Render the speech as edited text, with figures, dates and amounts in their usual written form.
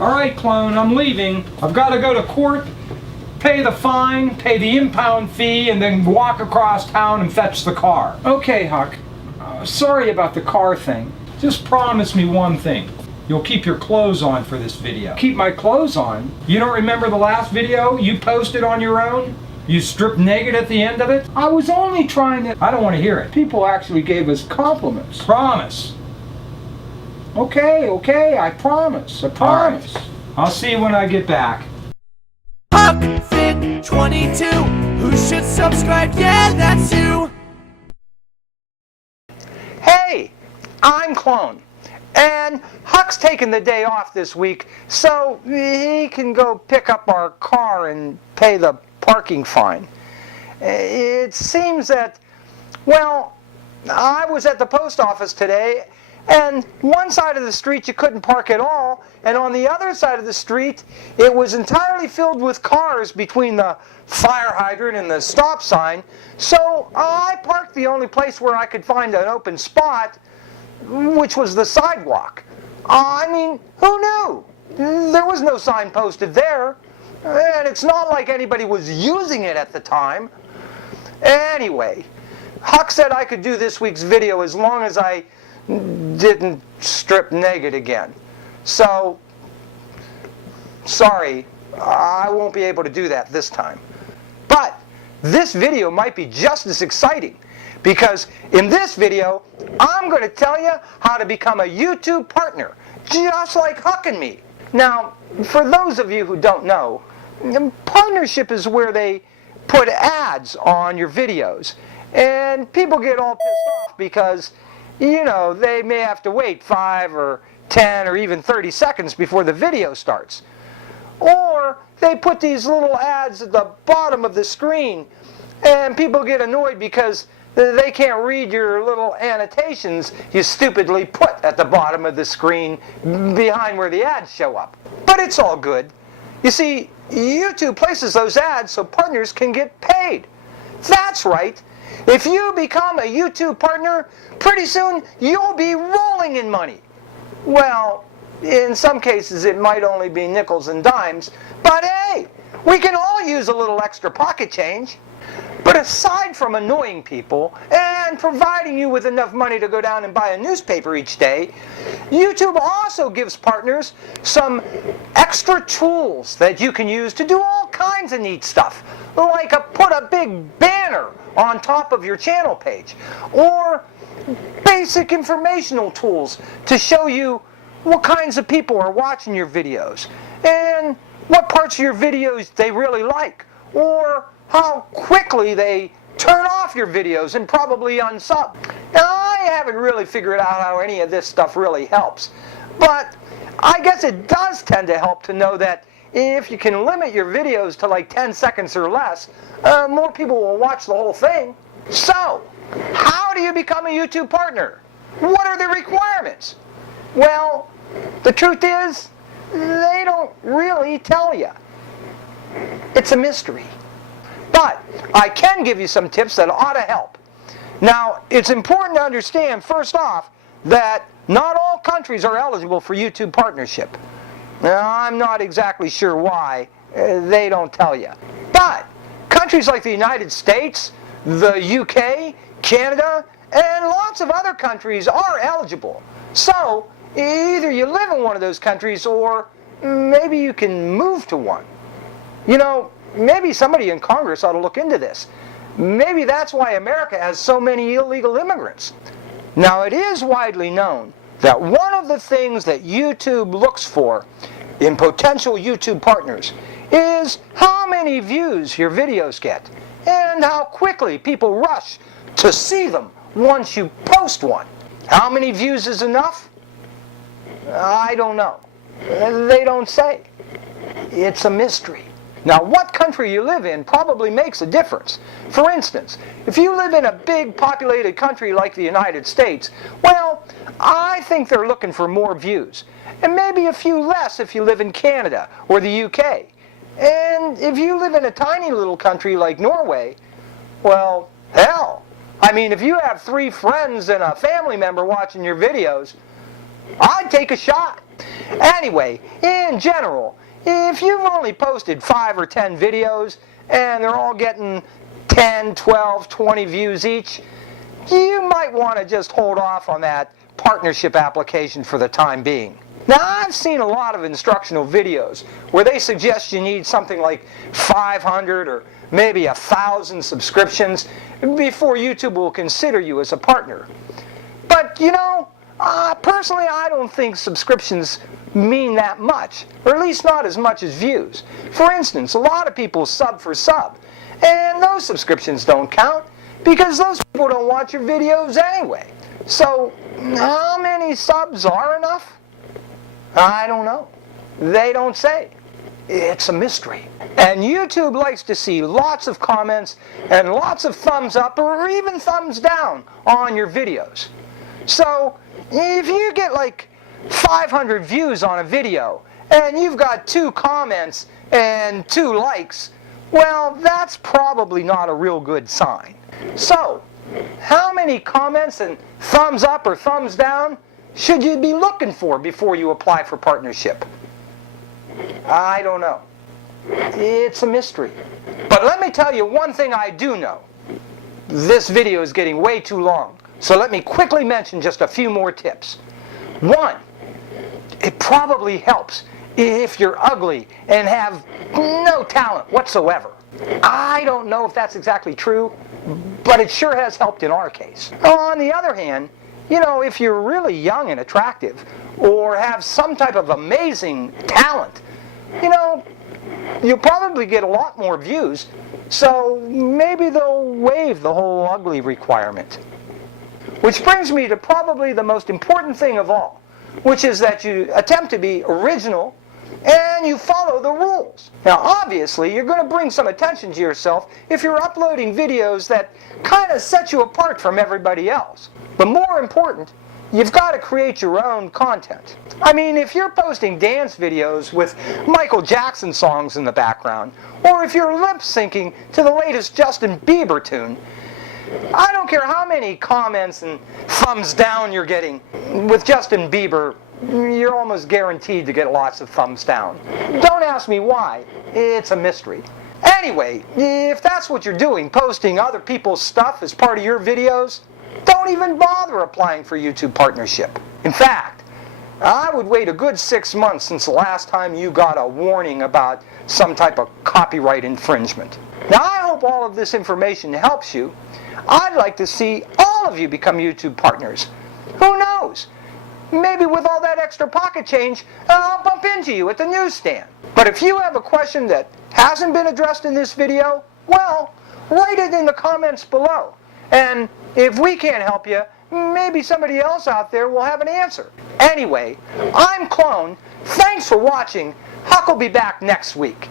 Alright, clone, I'm leaving. I've got to go to court, pay the fine, pay the impound fee, and then walk across town and fetch the car. Okay, Huck. Sorry about the car thing. Just promise me one thing. You'll keep your clothes on for this video. Keep my clothes on? You don't remember the last video you posted on your own? You stripped naked at the end of it? I was only trying to... I don't want to hear it. People actually gave us compliments. Promise. Okay, I promise. I promise. Right. I'll see you when I get back. HuckFit22. Who should subscribe? Yeah, that's you. Hey, I'm Clone. And Huck's taking the day off this week, so he can go pick up our car and pay the parking fine. It seems that, well, I was at the post office today, and one side of the street you couldn't park at all, and on the other side of the street it was entirely filled with cars between the fire hydrant and the stop sign. So I parked the only place where I could find an open spot, which was the sidewalk. I mean, who knew? There was no sign posted there, and it's not like anybody was using it at the time. Anyway, Huck said I could do this week's video as long as I didn't strip naked again. So, sorry, I won't be able to do that this time. But this video might be just as exciting, because in this video, I'm going to tell you how to become a YouTube partner, just like Huck and me. Now, for those of you who don't know, partnership is where they put ads on your videos. And people get all pissed off because, you know, they may have to wait 5 or 10 or even 30 seconds before the video starts. Or they put these little ads at the bottom of the screen, and people get annoyed because they can't read your little annotations you stupidly put at the bottom of the screen behind where the ads show up. But it's all good. You see, YouTube places those ads so partners can get paid. That's right. If you become a YouTube partner, pretty soon you'll be rolling in money. Well, in some cases it might only be nickels and dimes, but hey, we can all use a little extra pocket change. But aside from annoying people and providing you with enough money to go down and buy a newspaper each day, YouTube also gives partners some extra tools that you can use to do all kinds of neat stuff, like put a big banner on top of your channel page, or basic informational tools to show you what kinds of people are watching your videos and what parts of your videos they really like, or how quickly they turn off your videos and probably unsub. Now, I haven't really figured out how any of this stuff really helps, but I guess it does tend to help to know that if you can limit your videos to like 10 seconds or less, more people will watch the whole thing. So, how do you become a YouTube partner? What are the requirements? Well, the truth is, they don't really tell you. It's a mystery. But I can give you some tips that ought to help. Now, it's important to understand, first off, that not all countries are eligible for YouTube partnership. Now, I'm not exactly sure why. They don't tell you. But countries like the United States, the UK, Canada, and lots of other countries are eligible. So, either you live in one of those countries or maybe you can move to one. You know, maybe somebody in Congress ought to look into this. Maybe that's why America has so many illegal immigrants. Now, it is widely known that one of the things that YouTube looks for in potential YouTube partners is how many views your videos get and how quickly people rush to see them once you post one. How many views is enough? I don't know. They don't say. It's a mystery. Now, what country you live in probably makes a difference. For instance, if you live in a big populated country like the United States, well, I think they're looking for more views. And maybe a few less if you live in Canada or the UK. And if you live in a tiny little country like Norway, well, hell. I mean, if you have 3 friends and a family member watching your videos, I'd take a shot. Anyway, in general, if you've only posted 5 or 10 videos and they're all getting 10, 12, 20 views each, you might want to just hold off on that partnership application for the time being. Now, I've seen a lot of instructional videos where they suggest you need something like 500 or maybe 1,000 subscriptions before YouTube will consider you as a partner. But, you know, personally, I don't think subscriptions mean that much, or at least not as much as views. For instance, a lot of people sub for sub, and those subscriptions don't count because those people don't watch your videos anyway. So, how many subs are enough? I don't know. They don't say. It's a mystery. And YouTube likes to see lots of comments and lots of thumbs up or even thumbs down on your videos. So, if you get like 500 views on a video and you've got 2 comments and 2 likes, well, that's probably not a real good sign. So, how many comments and thumbs up or thumbs down should you be looking for before you apply for partnership? I don't know. It's a mystery. But let me tell you one thing I do know. This video is getting way too long, so let me quickly mention just a few more tips. 1, it probably helps if you're ugly and have no talent whatsoever. I don't know if that's exactly true, but it sure has helped in our case. On the other hand, you know, if you're really young and attractive or have some type of amazing talent, you know, you'll probably get a lot more views, so maybe they'll waive the whole ugly requirement. Which brings me to probably the most important thing of all, which is that you attempt to be original and you follow the rules. Now, obviously, you're going to bring some attention to yourself if you're uploading videos that kind of set you apart from everybody else. But more important, you've got to create your own content. I mean, if you're posting dance videos with Michael Jackson songs in the background, or if you're lip syncing to the latest Justin Bieber tune, I don't care how many comments and thumbs down you're getting. With Justin Bieber, you're almost guaranteed to get lots of thumbs down. Don't ask me why. It's a mystery. Anyway, if that's what you're doing, posting other people's stuff as part of your videos, don't even bother applying for YouTube partnership. In fact, I would wait a good 6 months since the last time you got a warning about some type of copyright infringement. Now, I hope all of this information helps you. I'd like to see all of you become YouTube partners. Who knows? Maybe with all that extra pocket change, I'll bump into you at the newsstand. But if you have a question that hasn't been addressed in this video, well, write it in the comments below. And if we can't help you, maybe somebody else out there will have an answer. Anyway, I'm Clone. Thanks for watching. Huck will be back next week.